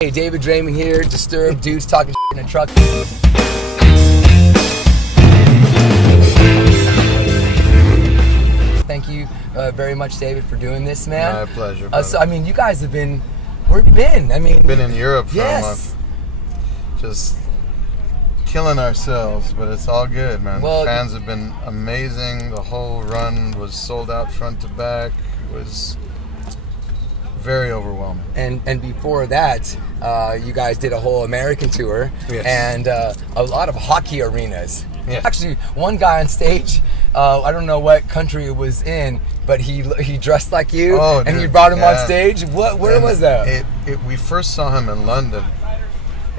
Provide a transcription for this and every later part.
Hey, David Draiman here, Disturbed, dudes talking shit in a truck. Thank you very much, David, for doing this, man. My pleasure, So, you guys have been, where have you been? Been in Europe for a yes. month. Just killing ourselves, but it's all good, man. Well, the fans have been amazing. The whole run was sold out front to back. It was very overwhelming. And before that, you guys did a whole American tour, yes. And a lot of hockey arenas. Yes. Actually, one guy on stage, I don't know what country it was in, but he dressed like you, and dude, you brought him on yeah. stage. Where was that? We first saw him in London,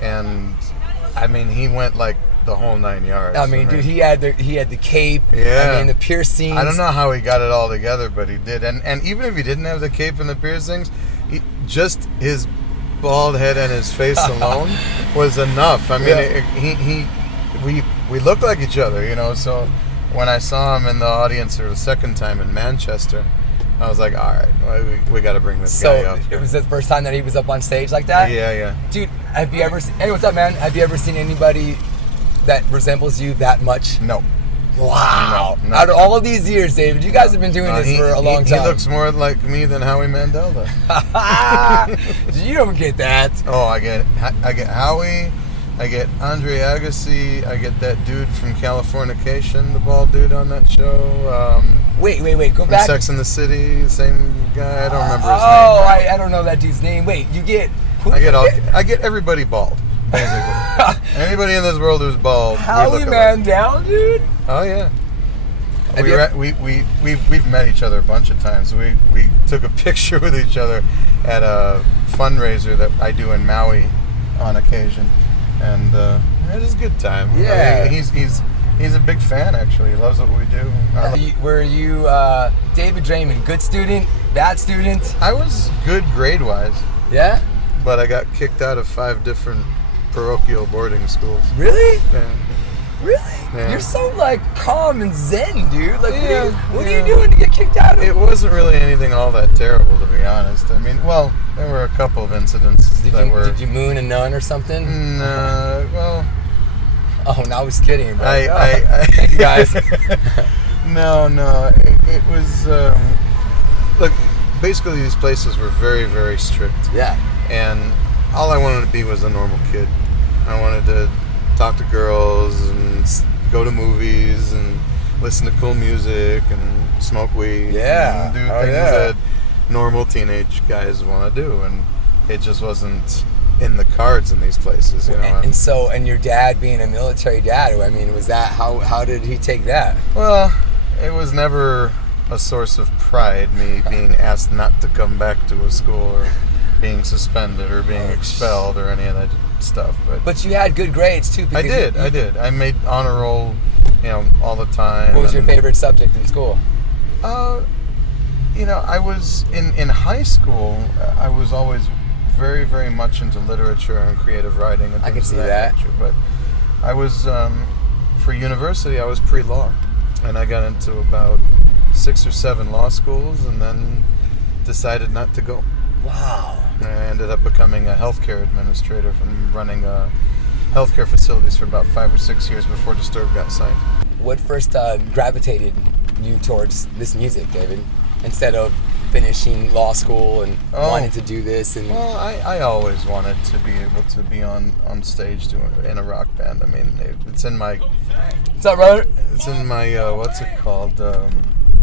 and he went like the whole 9 yards. Dude, he had the cape. Yeah. The piercings. I don't know how he got it all together, but he did. And even if he didn't have the cape and the piercings, just his bald head and his face alone was enough. We looked like each other, So when I saw him in the audience for the second time in Manchester, I was like, all right, we got to bring this guy up. It was the first time that he was up on stage like that? Yeah. Dude, have you ever seen... Hey, what's up, man? Have you ever seen anybody that resembles you that much? No. Wow. No. Out of all of these years, David, you guys have been doing this for a long time. He looks more like me than Howie Mandel does. You don't get that. Oh, I get Howie. I get Andre Agassi. I get that dude from Californication, the bald dude on that show. Wait. Go from back. Sex and the City, the same guy. I don't remember his name. I don't know that dude's name. Wait, you get... I get everybody bald, basically. Anybody in this world who's bald. Howie Mandel, dude? Oh, yeah. We've met each other a bunch of times. We took a picture with each other at a fundraiser that I do in Maui on occasion. And it was a good time. Yeah. He's a big fan, actually. He loves what we do. Were you David Draiman, good student, bad student? I was good grade-wise. Yeah? But I got kicked out of 5 different parochial boarding schools. Really? Yeah. Really? Yeah. You're so calm and zen, dude. What are you doing to get kicked out of? It wasn't really anything all that terrible, to be honest. There were a couple of incidents Did you moon a nun or something? Well. Oh, no, I was kidding. But, Thank you guys. No. It was. Look, basically, these places were very, very strict. Yeah. And all I wanted to be was a normal kid. I wanted to talk to girls and go to movies and listen to cool music and smoke weed. Yeah. And do things that normal teenage guys want to do. And it just wasn't in the cards in these places, And your dad being a military dad, was that, how did he take that? Well, it was never a source of pride, me being asked not to come back to a school or being suspended or being expelled or any of that stuff. But you had good grades too. I did. I made honor roll, all the time. What was your favorite subject in school? I was in high school. I was always very, very much into literature and creative writing. And I can see that. nature. But I was for university. I was pre-law, and I got into about 6 or 7 law schools, and then decided not to go. Wow. I ended up becoming a healthcare administrator from running healthcare facilities for about 5 or 6 years before Disturbed got signed. What first gravitated you towards this music, David? Instead of finishing law school and wanting to do this? Well, I always wanted to be able to be on stage in a rock band. It's in my... What's up, brother? It's in my, what's it called?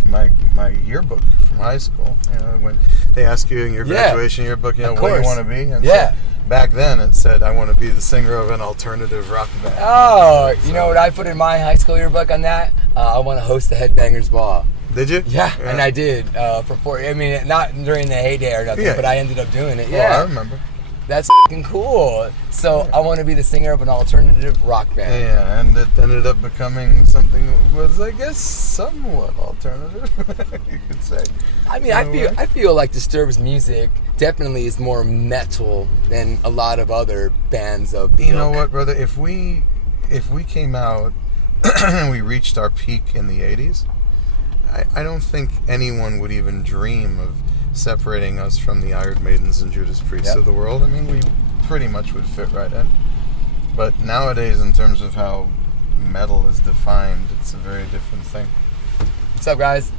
My yearbook from high school. When they ask you in your graduation yearbook, what do you want to be? And so back then it said, I want to be the singer of an alternative rock band. Oh, you know what I put in my high school yearbook on that? I want to host the Headbangers Ball. Did you? Yeah, and I did. Not during the heyday or nothing, but I ended up doing it. Yeah, I remember. That's f***ing cool. So I want to be the singer of an alternative rock band. Yeah, and it ended up becoming something that was, I guess, somewhat alternative, you could say. I feel like Disturbed's music definitely is more metal than a lot of other bands of the You know what, brother? If we came out and we reached our peak in the 80s, I don't think anyone would even dream of separating us from the Iron Maidens and Judas Priests of the world. pretty much would fit right in. But nowadays, in terms of how metal is defined, it's a very different thing. What's up, guys?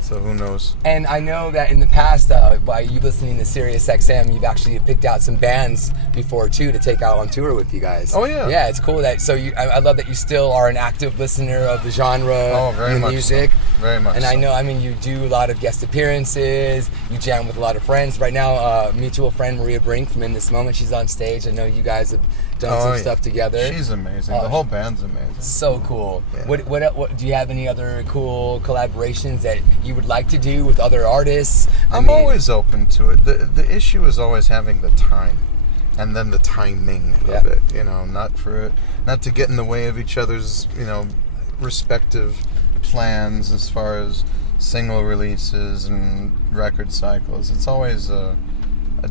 So who knows? And I know that in the past, by you listening to Sirius XM, you've actually picked out some bands before too to take out on tour with you guys. Oh yeah. Yeah, it's cool that. So I love that you still are an active listener of the genre and the music. So. Very much. And so. I know, I mean, you do a lot of guest appearances. You jam with a lot of friends. Right now, mutual friend Maria Brink from In This Moment, she's on stage. I know you guys have done some stuff together. She's amazing. The whole band's amazing. So cool. Yeah. What do you have any other cool collaborations that you would like to do with other artists? I'm always open to it. The issue is always having the time, and then the timing of it. You know, not to get in the way of each other's, you know, respective plans as far as single releases and record cycles. It's always a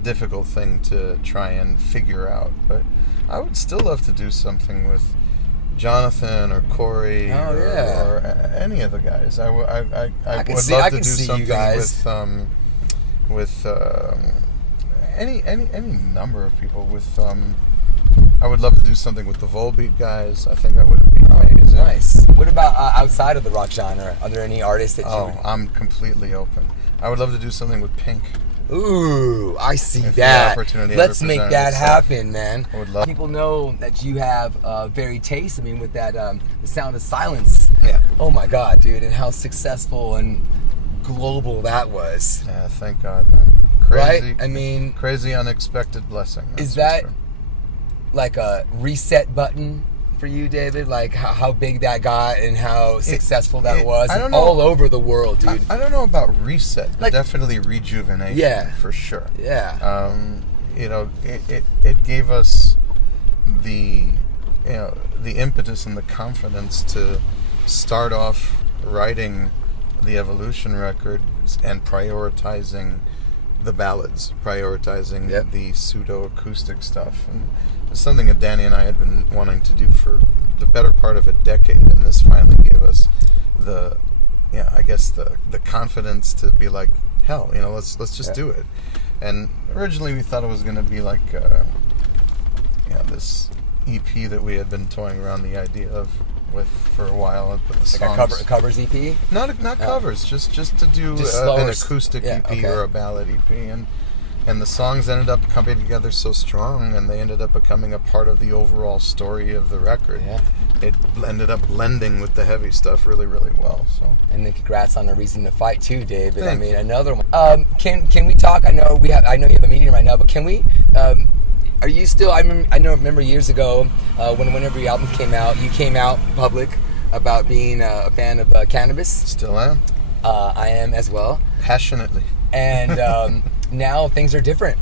difficult thing to try and figure out. But I would still love to do something with Jonathan or Corey or any of the guys. I would love to do something with any number of people. I would love to do something with the Volbeat guys. I think that would be amazing. Nice. What about outside of the rock genre? Are there any artists that I'm completely open. I would love to do something with Pink. Ooh, I see if that. The opportunity Let's make that happen, man. I would love. People know that you have varied taste. I mean, with that, The Sound of Silence. Yeah. Oh my God, dude, and how successful and global that was. Yeah, thank God, man. Crazy, right? I mean, crazy, unexpected blessing. Is that like a reset button for you, David? Like how big that got and how successful that was all over the world, dude. I don't know about reset, but definitely rejuvenation. Yeah, for sure. Yeah. You know, it gave us the impetus and the confidence to start off writing the Evolution records and prioritizing the ballads, prioritizing the pseudo-acoustic stuff. And it's something that Danny and I had been wanting to do for the better part of a decade, and this finally gave us the confidence to be like, hell, you know, let's just do it. And originally we thought it was going to be like this EP that we had been toying around the idea of with for a while, and put the songs. Like a covers EP? Not covers, just to do an acoustic EP or a ballad EP, and the songs ended up coming together so strong, and they ended up becoming a part of the overall story of the record. Yeah. It ended up blending with the heavy stuff really, really well. So. And then congrats on A Reason to Fight too, David. Thank you. Another one. Can we talk? I know you have a meeting right now, but can we? Are you still? I remember years ago whenever your album came out, you came out public about being a fan of Cannabis. Still am. I am as well. Passionately. And now things are different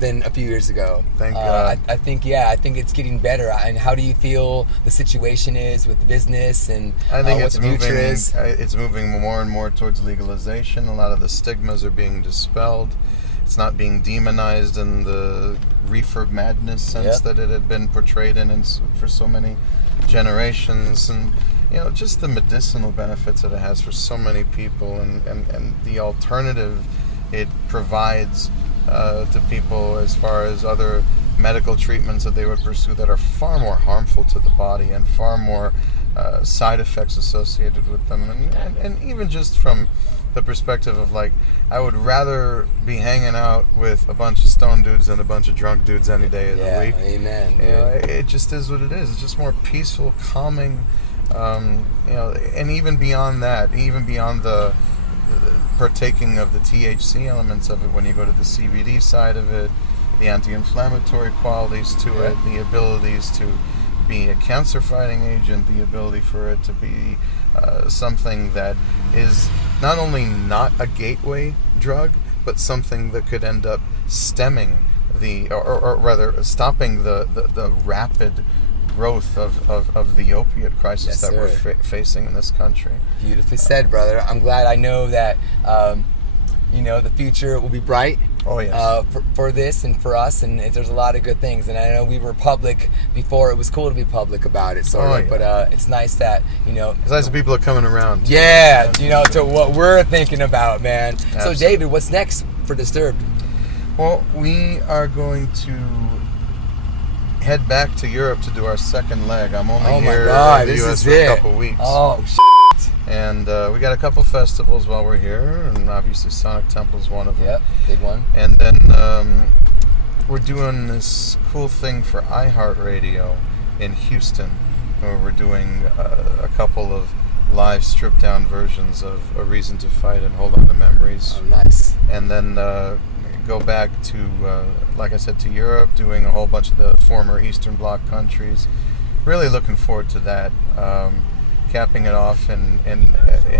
than a few years ago. Thank God. I think it's getting better. And how do you feel the situation is with the business and I think what the future is? It's moving more and more towards legalization. A lot of the stigmas are being dispelled. It's not being demonized in the reefer madness sense that it had been portrayed in for so many generations, and you know, just the medicinal benefits that it has for so many people, and the alternative it provides to people as far as other medical treatments that they would pursue that are far more harmful to the body and far more side effects associated with them, and even just from the perspective of like, I would rather be hanging out with a bunch of stone dudes than a bunch of drunk dudes any day of the week. Amen. You know, it just is what it is. It's just more peaceful, calming, you know, and even beyond that, even beyond the partaking of the THC elements of it, when you go to the CBD side of it, the anti-inflammatory qualities to it, the abilities to be a cancer-fighting agent, the ability for it to be something that is not only not a gateway drug, but something that could end up stemming or rather stopping the rapid growth of the opiate crisis that we're facing in this country. Beautifully said, brother. I'm glad. I know that you know, the future will be bright. Oh, yes. For this and for us, and there's a lot of good things. And I know we were public before. It was cool to be public about it, sort of. But it's nice that, you know, it's nice that people are coming around. Yeah, you know, to what we're thinking about, man. Absolutely. So, David, what's next for Disturbed? Well, we are going to head back to Europe to do our second leg. I'm only here God, in the this U.S. is for it. a couple weeks. Oh, And we got a couple festivals while we're here, and obviously Sonic Temple's one of them. Yep, big one. And then we're doing this cool thing for iHeartRadio in Houston, where we're doing a couple of live stripped down versions of A Reason to Fight and Hold On to Memories. Oh, nice. And then go back to, like I said, to Europe, doing a whole bunch of the former Eastern Bloc countries. Really looking forward to that. Capping it off in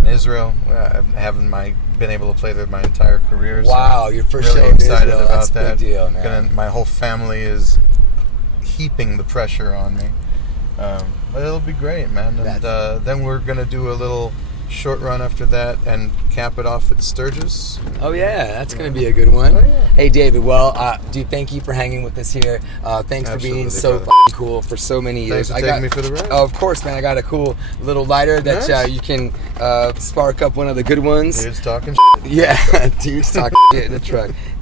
Israel. I haven't been able to play there my entire career. Wow, so your first really show in excited Israel. about That's that. a big deal, man. My whole family is heaping the pressure on me. But it'll be great, man. And then we're going to do a little short run after that and cap it off at Sturgis. Oh yeah, that's going to be a good one. Oh, yeah. Hey David, well, dude, thank you for hanging with us here. Thanks for being so cool for so many years. Thanks for taking me for the ride. Oh, of course, man. I got a cool little lighter that you can spark up one of the good ones. Dude's talking Yeah, dude's talking shit in the truck.